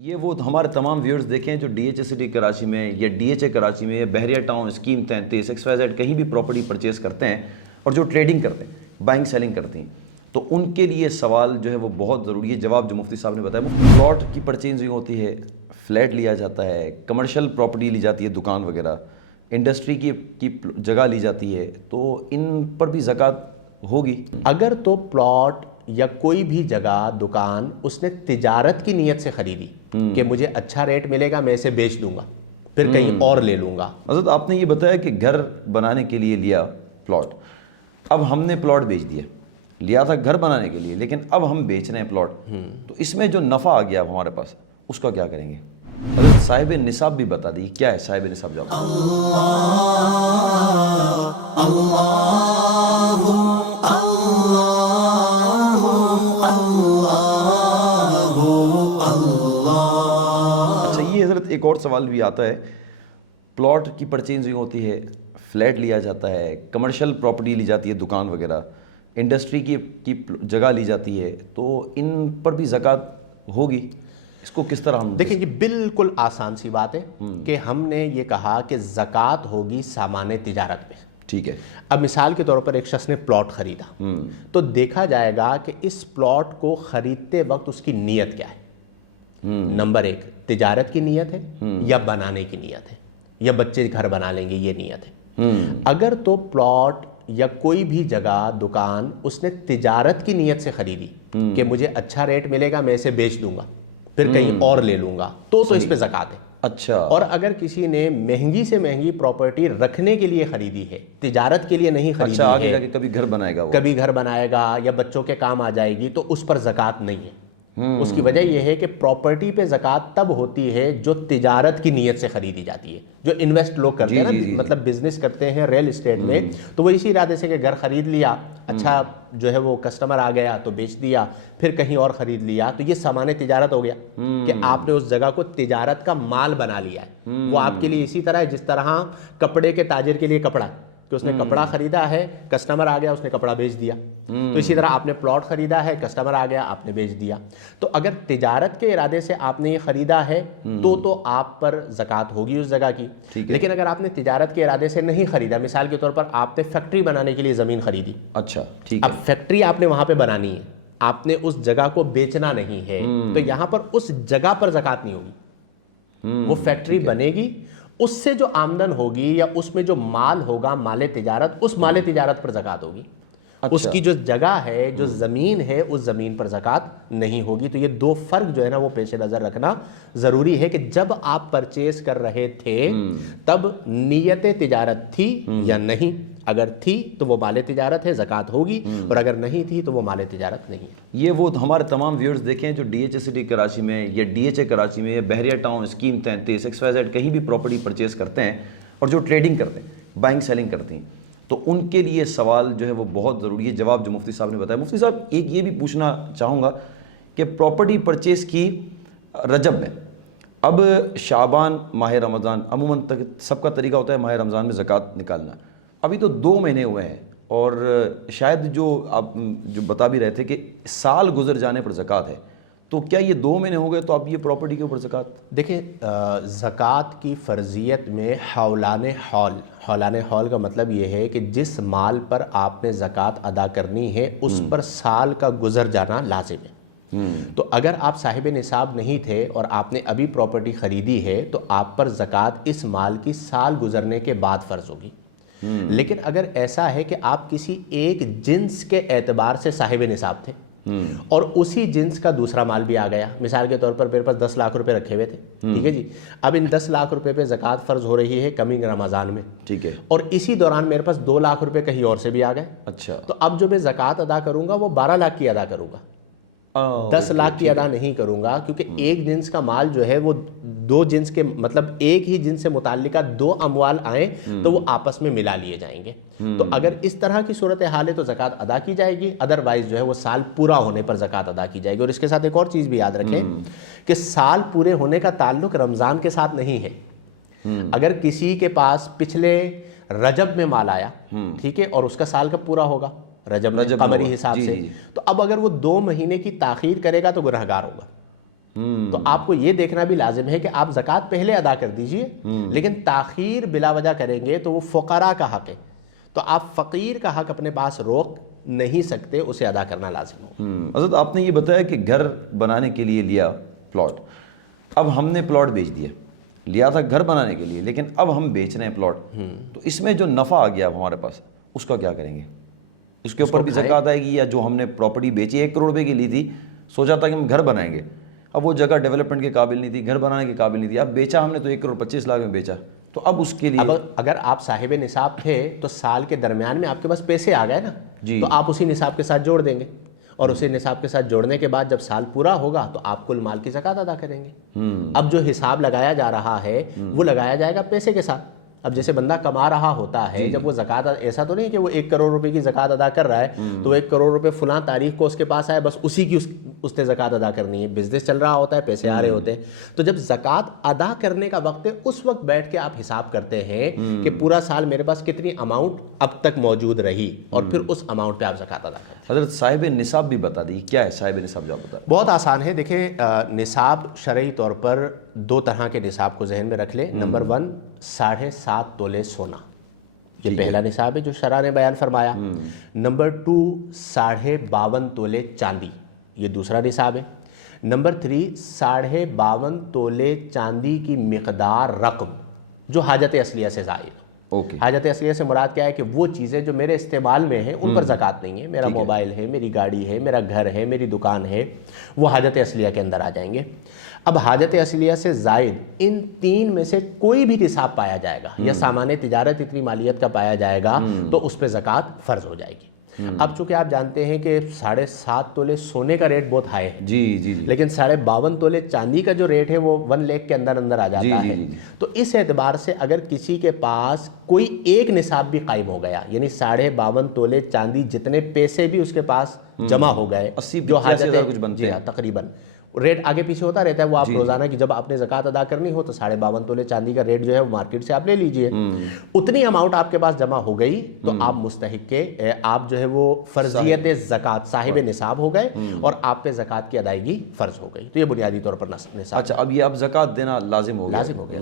یہ وہ ہمارے تمام ویورز دیکھیں جو D H A city Karachi میں یا ڈی ایچ اے کراچی میں یا بحریہ ٹاؤن اسکیم 33 XYZ کہیں بھی پراپرٹی پرچیز کرتے ہیں اور جو ٹریڈنگ کرتے ہیں، بائنگ سیلنگ کرتے ہیں، تو ان کے لیے سوال جو ہے وہ بہت ضروری ہے۔ جواب جو مفتی صاحب نے بتایا، پلاٹ کی پرچیزنگ ہوتی ہے، فلیٹ لیا جاتا ہے، کمرشل پراپرٹی لی جاتی ہے، دکان وغیرہ، انڈسٹری کی جگہ لی جاتی ہے، تو ان پر بھی زکوٰۃ ہوگی؟ اگر تو پلاٹ یا کوئی بھی جگہ، دکان اس نے تجارت کی نیت سے خریدی کہ مجھے اچھا ریٹ ملے گا، میں اسے بیچ دوں گا، پھر کہیں اور لے لوں گا۔ حضرت آپ نے یہ بتایا کہ گھر بنانے کے لیے لیا پلاٹ، اب ہم نے پلاٹ بیچ دیا، لیا تھا گھر بنانے کے لیے لیکن اب ہم بیچ رہے ہیں پلاٹ، تو اس میں جو نفع آ گیا اب ہمارے پاس، اس کا کیا کریں گے؟ حضرت صاحب نصاب بھی بتا دی، کیا ہے صاحب نصاب؟ جواب اچھا، یہ حضرت ایک اور سوال بھی آتا ہے، پلاٹ کی پرچیزنگ ہوتی ہے، فلیٹ لیا جاتا ہے، کمرشل پراپرٹی لی جاتی ہے، دکان وغیرہ، انڈسٹری کی جگہ لی جاتی ہے، تو ان پر بھی زکوٰۃ ہوگی؟ اس کو کس طرح ہم دیکھیں یہ بالکل آسان سی بات ہے کہ ہم نے یہ کہا کہ زکوٰۃ ہوگی سامان تجارت میں۔ ٹھیک ہے، اب مثال کے طور پر ایک شخص نے پلاٹ خریدا، تو دیکھا جائے گا کہ اس پلاٹ کو خریدتے وقت اس کی نیت کیا ہے۔ نمبر ایک، تجارت کی نیت ہے یا بنانے کی نیت ہے، یا بچے گھر بنا لیں گے یہ نیت ہے۔ اگر تو پلاٹ یا کوئی بھی جگہ، دکان اس نے تجارت کی نیت سے خریدی کہ مجھے اچھا ریٹ ملے گا، میں اسے بیچ دوں گا، پھر کہیں اور لے لوں گا، تو اس پہ زکوٰۃ ہے۔ اچھا، اور اگر کسی نے مہنگی سے مہنگی پراپرٹی رکھنے کے لیے خریدی ہے، تجارت کے لیے نہیں خریدی اچھا، آگے ہے، جا کے کبھی گھر بنائے گا وہ، کبھی گھر بنائے گا یا بچوں کے کام آ جائے گی، تو اس پر زکوٰۃ نہیں ہے۔ اس کی وجہ یہ ہے کہ پراپرٹی پہ زکوٰۃ تب ہوتی ہے جو تجارت کی نیت سے خریدی جاتی ہے۔ جو انویسٹ لوگ کرتے ہیں نا، مطلب بزنس کرتے ہیں ریل اسٹیٹ میں، تو وہ اسی ارادے سے کہ گھر خرید لیا، اچھا جو ہے وہ کسٹمر آ گیا تو بیچ دیا، پھر کہیں اور خرید لیا، تو یہ سامان تجارت ہو گیا کہ آپ نے اس جگہ کو تجارت کا مال بنا لیا ہے۔ وہ آپ کے لیے اسی طرح ہے جس طرح کپڑے کے تاجر کے لیے کپڑا، کہ اس نے کپڑا خریدا ہے، کسٹمر آ گیا، اس نے کپڑا بیچ دیا، تو اسی طرح آپ نے پلاٹ خریدا ہے، کسٹمر آ گیا، آپ نے بیچ دیا۔ تو اگر تجارت کے ارادے سے آپ نے یہ خریدا ہے تو آپ پر زکوٰۃ ہوگی اس جگہ کی۔ لیکن اگر آپ نے تجارت کے ارادے سے نہیں خریدا، مثال کے طور پر آپ نے فیکٹری بنانے کے لیے زمین خریدی، اچھا ٹھیک ہے، اب فیکٹری آپ نے وہاں پہ بنانی ہے، آپ نے اس جگہ کو بیچنا نہیں ہے، تو یہاں پر اس جگہ پر زکوٰۃ نہیں ہوگی۔ وہ فیکٹری بنے گی، اس سے جو آمدن ہوگی یا اس میں جو مال ہوگا، مال تجارت، اس مال تجارت پر زکوٰۃ ہوگی۔ اس کی جو جگہ ہے، جو زمین ہے، اس زمین پر زکوٰۃ نہیں ہوگی۔ تو یہ دو فرق جو ہے نا وہ پیش نظر رکھنا ضروری ہے کہ جب آپ پرچیز کر رہے تھے تب نیت تجارت تھی یا نہیں۔ اگر تھی تو وہ مال تجارت ہے، زکوٰۃ ہوگی، اور اگر نہیں تھی تو وہ مال تجارت نہیں ہے۔ یہ وہ ہمارے تمام ویورز دیکھیں جو D H A city Karachi میں یا ڈی ایچ اے کراچی میں یا بحریہ ٹاؤن اسکیم 33 XYZ کہیں بھی پراپرٹی پرچیز کرتے ہیں اور جو ٹریڈنگ کرتے ہیں، بائنگ سیلنگ کرتے ہیں، تو ان کے لیے سوال جو ہے وہ بہت ضروری ہے۔ جواب جو مفتی صاحب نے بتایا، مفتی صاحب ایک یہ بھی پوچھنا چاہوں گا کہ پراپرٹی پرچیز کی رجب میں، اب شعبان، ماہ رمضان، عموماً سب کا طریقہ ہوتا ہے ماہ رمضان میں زکوٰۃ نکالنا، ابھی تو 2 مہینے ہوئے ہیں، اور شاید جو آپ جو بتا بھی رہے تھے کہ سال گزر جانے پر زکوٰۃ ہے، تو کیا یہ 2 مہینے ہو گئے تو اب یہ پراپرٹی کے اوپر زکوٰۃ؟ دیکھیں زکوٰۃ کی فرضیت میں حولان حول کا مطلب یہ ہے کہ جس مال پر آپ نے زکوٰۃ ادا کرنی ہے اس پر سال کا گزر جانا لازم ہے۔ تو اگر آپ صاحب نصاب نہیں تھے اور آپ نے ابھی پراپرٹی خریدی ہے تو آپ پر زکوٰۃ اس مال کی سال گزرنے کے بعد فرض ہوگی۔ لیکن اگر ایسا ہے کہ آپ کسی ایک جنس کے اعتبار سے صاحب نصاب تھے اور اسی جنس کا دوسرا مال بھی آ گیا، مثال کے طور پر میرے پاس 10 لاکھ روپے رکھے ہوئے تھے، ٹھیک ہے جی، اب ان 10 لاکھ روپے پہ زکوٰۃ فرض ہو رہی ہے کمنگ رمضان میں، ٹھیک ہے، اور اسی دوران میرے پاس 2 لاکھ روپے کہیں اور سے بھی آ گئے، اچھا، تو اب جو میں زکوٰۃ ادا کروں گا وہ 12 لاکھ کی ادا کروں گا، 10 لاکھ کی ادا نہیں کروں گا، کیونکہ ایک جنس کا مال جو ہے وہ 2 جنس کے، مطلب ایک ہی جنس سے متعلقہ 2 اموال آئیں تو وہ آپس میں ملا لیے جائیں گے۔ تو اگر اس طرح کی صورتحال ہے تو زکوٰۃ ادا کی جائے گی، ادروائز جو ہے وہ سال پورا ہونے پر زکوٰۃ ادا کی جائے گی۔ اور اس کے ساتھ ایک اور چیز بھی یاد رکھیں کہ سال پورے ہونے کا تعلق رمضان کے ساتھ نہیں ہے۔ اگر کسی کے پاس پچھلے رجب میں مال آیا، ٹھیک ہے، اور اس کا سال کب پورا ہوگا؟ رجب قمری حساب سے، تو اب اگر وہ 2 مہینے کی تاخیر کرے گا تو گنہگار ہوگا۔ تو آپ کو یہ دیکھنا بھی لازم ہے کہ آپ زکوٰۃ پہلے ادا کر دیجئے، لیکن تاخیر بلا وجہ کریں گے تو وہ فقراء کا حق ہے، تو آپ فقیر کا حق اپنے پاس روک نہیں سکتے، اسے ادا کرنا لازم ہو۔ حضرت آپ نے یہ بتایا کہ گھر بنانے کے لیے لیا پلاٹ، اب ہم نے پلاٹ بیچ دیا، لیا تھا گھر بنانے کے لیے لیکن اب ہم بیچ رہے ہیں پلاٹ، تو اس میں جو نفع آ گیا ہمارے پاس اس کا کیا کریں گے؟ اس کے اوپر بھی زکوٰۃ آئے گی؟ یا جو ہم نے پراپرٹی بیچی 1 کروڑ روپے کی لی تھی، سوچا تھا کہ ہم گھر بنائیں گے، اب وہ جگہ ڈیولپمنٹ کے قابل نہیں تھی، گھر بنانے کے قابل نہیں تھی، اب بیچا ہم نے تو 1 کروڑ 25 لاکھ میں بیچا، تو اب اس کے لیے اب اگر آپ صاحب نصاب تھے تو سال کے درمیان میں آپ کے پاس پیسے آ گئے نا، تو آپ اسی نصاب کے ساتھ جوڑ دیں گے، اور اسی نصاب کے ساتھ جوڑنے کے بعد جب سال پورا ہوگا تو آپ کل مال کی زکوٰۃ ادا کریں گے۔ اب جو حساب لگایا جا رہا ہے وہ لگایا جائے گا پیسے کے ساتھ۔ اب جیسے بندہ کما رہا ہوتا ہے، جب وہ زکوٰۃ، ایسا تو نہیں کہ وہ 1 کروڑ روپے کی زکوٰۃ ادا کر رہا ہے تو 1 کروڑ روپے فلاں تاریخ کو اس کے پاس آئے، بس اسی کی اس نے زکوٰۃ ادا کرنی ہے۔ بزنس چل رہا ہوتا ہے، پیسے آ رہے ہوتے ہیں، تو جب زکوٰۃ ادا کرنے کا وقت ہے اس وقت بیٹھ کے آپ حساب کرتے ہیں کہ پورا سال میرے پاس کتنی اماؤنٹ اب تک موجود رہی، اور پھر اس اماؤنٹ پہ آپ زکوٰۃ ادا کرتے ہیں۔ حضرت صاحب نصاب بھی بتا دی، کیا ہے صاحب نصاب جو آپ بتا؟ بہت آسان ہے، دیکھیں نصاب شرعی طور پر 2 طرح کے نصاب کو ذہن میں رکھ لیں۔ نمبر 1 7.5 تولے سونا، یہ پہلا نصاب ہے جو شرع نے بیان فرمایا۔ نمبر 2 52.5 تولے چاندی، یہ دوسرا نصاب ہے۔ نمبر 3 52.5 تولے چاندی کی مقدار رقم جو حاجت اصلیہ سے زائد۔ حاجت اصلیہ سے مراد کیا ہے کہ وہ چیزیں جو میرے استعمال میں ہیں ان پر زکوٰۃ نہیں ہے، میرا موبائل ہے، میری گاڑی ہے، میرا گھر ہے، میری دکان ہے، وہ حاجت اصلیہ کے اندر آ جائیں گے۔ اب حاجت اصلیہ سے زائد ان 3 میں سے کوئی بھی نصاب پایا جائے گا یا سامان تجارت اتنی مالیت کا پایا جائے گا تو اس پہ زکوٰۃ فرض ہو جائے گی۔ اب چونکہ آپ جانتے ہیں کہ 7.5 تولے سونے کا ریٹ بہت ہائی ہے، جی لیکن 52.5 تولے چاندی کا جو ریٹ ہے وہ 1 لاکھ کے اندر آ جاتا ہے۔ تو اس اعتبار سے اگر کسی کے پاس کوئی ایک نصاب بھی قائم ہو گیا، یعنی 52.5 تولے چاندی جتنے پیسے بھی اس کے پاس جمع ہو گئے، 80-85 کچھ بنتے ہیں تقریباً، ریٹ آگے پیچھے ہوتا رہتا ہے، وہ آپ روزانہ کی جب آپ نے زکوٰۃ ادا کرنی ہو تو 52.5 تولے چاندی کا ریٹ جو ہے وہ مارکیٹ سے آپ لے لیجئے، اتنی اماؤنٹ آپ کے پاس جمع ہو گئی تو آپ مستحق کے، آپ جو ہے وہ فرضیت زکوٰۃ صاحب نصاب ہو گئے اور آپ پہ زکوٰۃ کی ادائیگی فرض ہو گئی۔ تو یہ بنیادی طور پر نصاب۔ اچھا، اب یہ اب زکوٰۃ دینا لازم ہو گیا؟ لازم ہو گیا۔